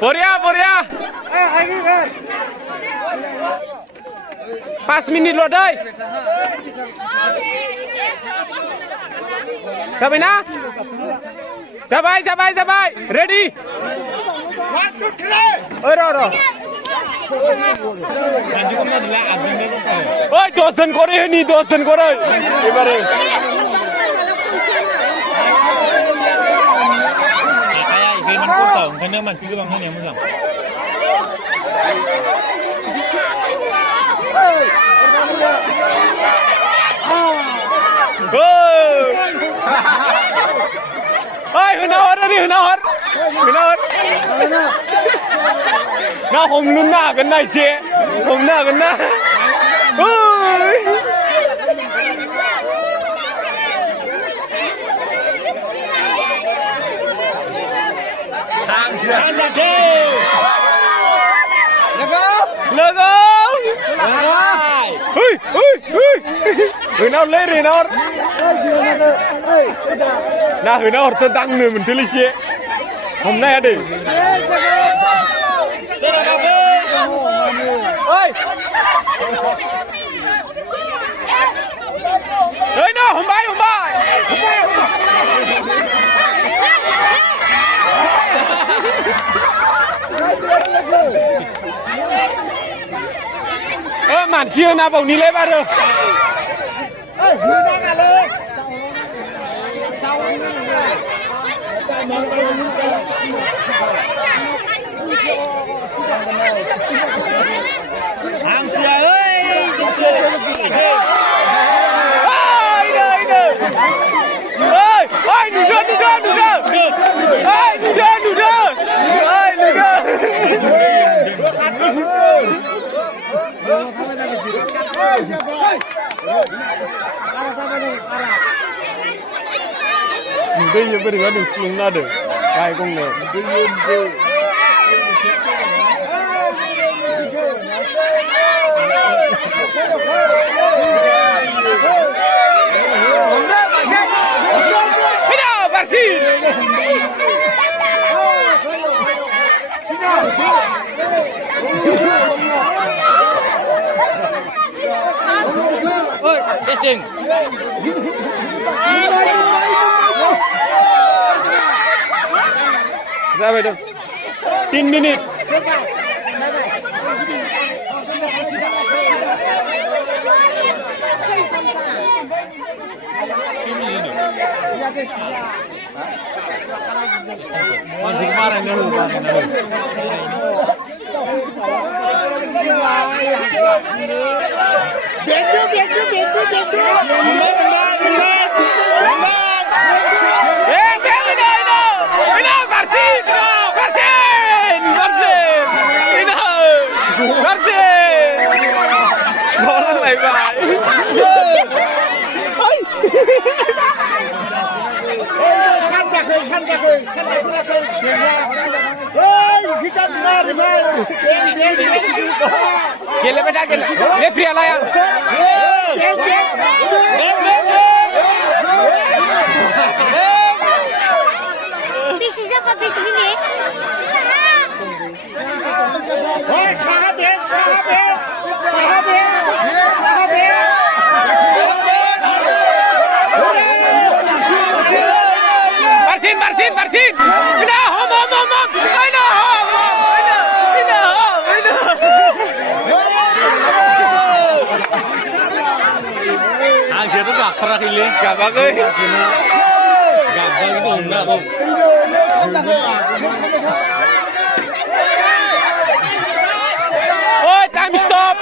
Boria, Boria. 5 minit lo đây. Sampai na? Sampai. Ready? 1, 2, 3. Ro. Oi, dosen করে নি dosen করে এবারে kayak ikan man putong karena man sih bang ini mudah. Oi, hunawar. Nào hùng nun na cái này chị, hùng na cái na. Ôi. Hàng sữa. Lego. Ui nào lên rồi nào. Nào hủy nào tên tăng nữa mình thấy lịch sự. Hôm nay đi. Ơi. Ơi nó không bay. Màn chia na bầu ní lê ba rồi. Hàng sữa ơi. Ôi, nụ đưa. Bây giờ đừng có xuống ra được. Cái con này. Mira, Brasil. Ôi, testing. Ra về đâu? 3 minutes. Masih kemarin dulu. Gele beda gele. Le pria lah yang. Bisnis apa bisnis ini? Oh, sahabat. Marcin. Kena hom. Hàng sữa tất cả terakhir ini. Gabak ơi. Gabak itu enggak kok. Oi, time stop.